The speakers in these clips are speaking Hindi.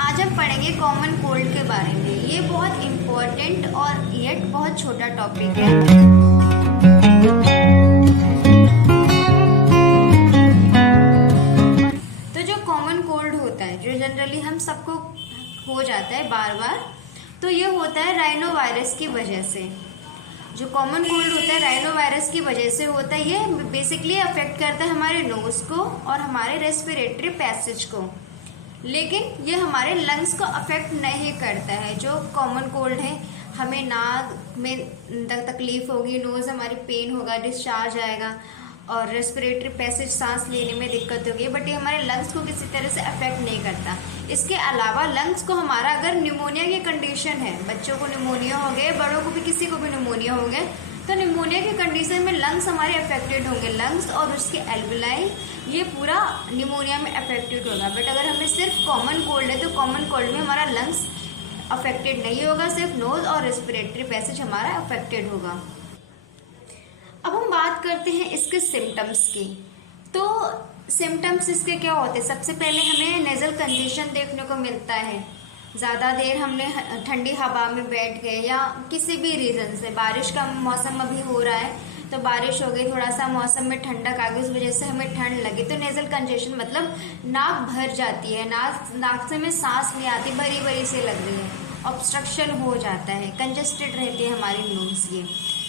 आज हम पढ़ेंगे कॉमन कोल्ड के बारे में। ये बहुत इम्पोर्टेंट और येट बहुत छोटा टॉपिक है। तो जो कॉमन कोल्ड होता है, जो जनरली हम सबको हो जाता है बार बार, तो ये होता है राइनो वायरस की वजह से। जो कॉमन कोल्ड होता है राइनो वायरस की वजह से होता है। ये बेसिकली अफेक्ट करता है हमारे नोज को और हमारे रेस्पिरेटरी पैसेज को, लेकिन ये हमारे लंग्स को अफेक्ट नहीं करता है। जो कॉमन कोल्ड है, हमें नाक में तकलीफ होगी, नोज हमारी पेन होगा, डिस्चार्ज आएगा और रेस्पिरेटरी पैसेज सांस लेने में दिक्कत होगी, बट ये हमारे लंग्स को किसी तरह से अफेक्ट नहीं करता। इसके अलावा लंग्स को हमारा अगर निमोनिया की कंडीशन है, बच्चों को निमोनिया हो गए, बड़ों को भी किसी को भी निमोनिया हो गए, तो निमोनिया की कंडीशन में लंग्स हमारे अफेक्टेड होंगे। लंग्स और उसके एल्वेलाई ये पूरा निमोनिया में अफेक्टेड होगा। बट अगर हमें सिर्फ कॉमन कोल्ड है तो कॉमन कोल्ड में हमारा लंग्स अफेक्टेड नहीं होगा, सिर्फ नोज और रेस्पिरेटरी पैसेज हमारा अफेक्टेड होगा। अब हम बात करते हैं इसके सिम्टम्स की। तो सिम्टम्स इसके क्या होते हैं? सबसे पहले हमें नेजल कंजेशन देखने को मिलता है। ज़्यादा देर हमने ठंडी हवा में बैठ गए या किसी भी रीज़न से, बारिश का मौसम अभी हो रहा है तो बारिश हो गई, थोड़ा सा मौसम में ठंडक आ गई, उस वजह से हमें ठंड लगी, तो नेजल कंजेशन मतलब नाक भर जाती है, नाक से में सांस नहीं आती, भरी भरी से लग रही है, ऑब्स्ट्रक्शन हो जाता है, कंजेस्टेड रहती है हमारी नोज। ये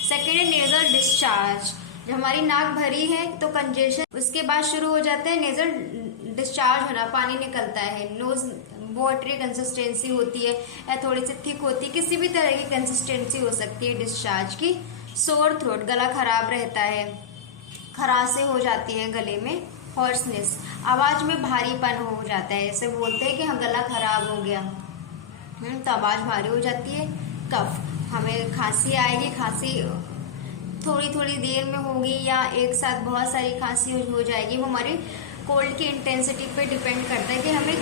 सेकेंड है नेजल डिस्चार्ज। जब हमारी नाक भरी है तो कंजेशन उसके बाद शुरू हो जाता है नेजल डिस्चार्ज होना, पानी निकलता है, नोज वाटरी कंसिस्टेंसी होती है या थोड़ी सी थिक होती है, किसी भी तरह की कंसिस्टेंसी हो सकती है डिस्चार्ज की। सोर थ्रोट, गला खराब रहता है, खराशे हो जाती हैं गले में, हॉर्सनेस, आवाज़ में भारीपन हो जाता है, ऐसे बोलते हैं कि हाँ गला खराब हो गया, तो आवाज़ भारी हो जाती है। कफ, हमें खांसी आएगी, खांसी थोड़ी थोड़ी देर में होगी या एक साथ बहुत सारी खांसी हो जाएगी। वो हमारी कोल्ड की इंटेंसिटी पे डिपेंड करता है कि हमें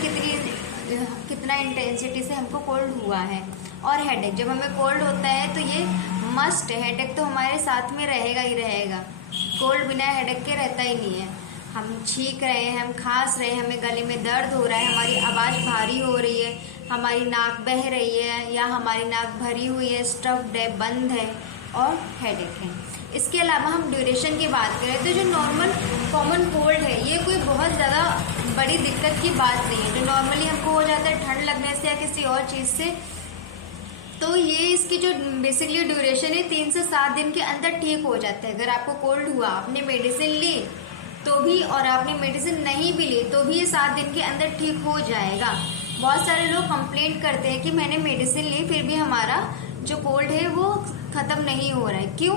कितना इंटेंसिटी से हमको कोल्ड हुआ है। और हेडेक, जब हमें कोल्ड होता है तो ये मस्ट है, हेडेक तो हमारे साथ में रहेगा ही रहेगा। कोल्ड बिना हेडेक के रहता ही नहीं है। हम छींक रहे हैं, हम खांस रहे हैं, हमें गले में दर्द हो रहा है, हमारी आवाज़ भारी हो रही है, हमारी नाक बह रही है या हमारी नाक भरी हुई है, स्टफ्ड है, बंद है और हेडेक है। इसके अलावा हम ड्यूरेशन की बात करें तो जो नॉर्मल कॉमन कोल्ड है ये कोई बहुत ज़्यादा बड़ी दिक्कत की बात नहीं है। जो नॉर्मली हमको हो जाता है ठंड लगने से या किसी और चीज़ से, तो ये इसकी जो बेसिकली ड्यूरेशन है 3 से 7 दिन के अंदर ठीक हो जाता है। अगर आपको कोल्ड हुआ, आपने मेडिसिन ली तो भी, और आपने मेडिसिन नहीं भी ली तो भी ये 7 दिन के अंदर ठीक हो जाएगा। बहुत सारे लोग कंप्लेंट करते हैं कि मैंने मेडिसिन ली फिर भी हमारा जो कोल्ड है वो ख़त्म नहीं हो रहा है। क्यों?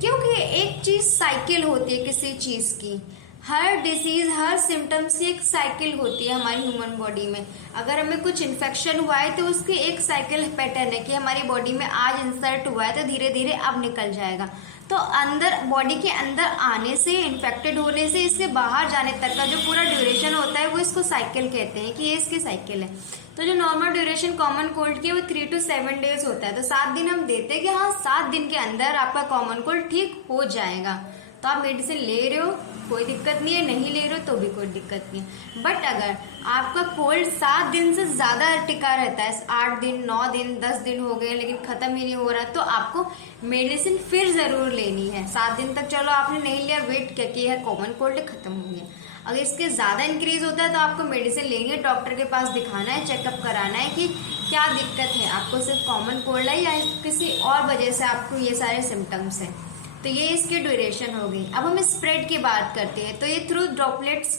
क्योंकि एक चीज़ साइकिल होती है किसी चीज़ की। हर डिसीज़, हर सिम्टम्स की एक साइकिल होती है हमारी ह्यूमन बॉडी में। अगर हमें कुछ इन्फेक्शन हुआ है तो उसकी एक साइकिल पैटर्न है कि हमारी बॉडी में आज इंसर्ट हुआ है तो धीरे धीरे अब निकल जाएगा। तो अंदर, बॉडी के अंदर आने से, इन्फेक्टेड होने से इससे बाहर जाने तक का जो पूरा ड्यूरेशन होता है वो इसको साइकिल कहते हैं कि ये इसकी साइकिल है। तो जो नॉर्मल ड्यूरेशन कॉमन कोल्ड की है वो 3 to 7 डेज होता है। तो 7 दिन हम देते हैं कि हाँ 7 दिन के अंदर आपका कॉमन कोल्ड ठीक हो जाएगा। तो आप मेडिसिन ले रहे हो, कोई दिक्कत नहीं है, नहीं ले रहे हो तो भी कोई दिक्कत नहीं है। बट अगर आपका कोल्ड 7 दिन से ज़्यादा टिका रहता है, 8 दिन, 9 दिन, 10 दिन हो गए लेकिन ख़त्म ही नहीं हो रहा, तो आपको मेडिसिन फिर ज़रूर लेनी है। 7 दिन तक चलो आपने नहीं लिया, वेट किया कि यह कॉमन कोल्ड ख़त्म हो गया। अगर इसके ज़्यादा इंक्रीज होता है तो आपको मेडिसिन लेनी है, डॉक्टर के पास दिखाना है, चेकअप कराना है कि क्या दिक्कत है, आपको सिर्फ कॉमन कोल्ड है या किसी और वजह से आपको ये सारे सिम्टम्स हैं। तो ये इसकी ड्यूरेशन हो गई। अब हम स्प्रेड की बात करते हैं। तो ये थ्रू ड्रॉपलेट्स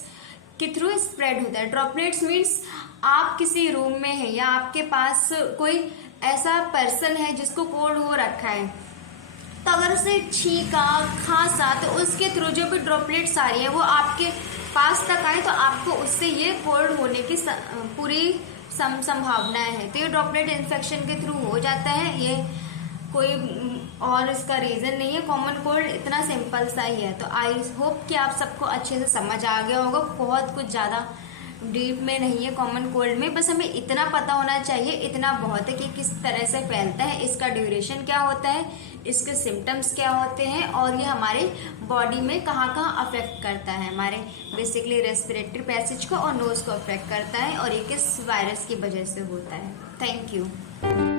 के थ्रू स्प्रेड होता है। ड्रॉपलेट्स मीन्स आप किसी रूम में हैं या आपके पास कोई ऐसा पर्सन है जिसको कोल्ड हो रखा है, तो अगर उसे छींका, खांसा, तो उसके थ्रू जो भी ड्रॉपलेट्स आ रही है वो आपके पास तक आए तो आपको उससे ये कोल्ड होने की पूरी संभावनाएं है। तो ये ड्रॉपलेट इन्फेक्शन के थ्रू हो जाता है, ये कोई और इसका रीज़न नहीं है। कॉमन कोल्ड इतना सिंपल सा ही है। तो आई होप कि आप सबको अच्छे से समझ आ गया होगा, बहुत कुछ ज़्यादा डीप में नहीं है कॉमन कोल्ड में, बस हमें इतना पता होना चाहिए, इतना बहुत है कि किस तरह से फैलता है, इसका ड्यूरेशन क्या होता है, इसके सिम्टम्स क्या होते हैं, और ये हमारे बॉडी में कहाँ कहाँ अफेक्ट करता है, हमारे बेसिकली रेस्पिरेटरी पैसेज को और नोज को अफेक्ट करता है, और ये किस वायरस की वजह से होता है। Thank you.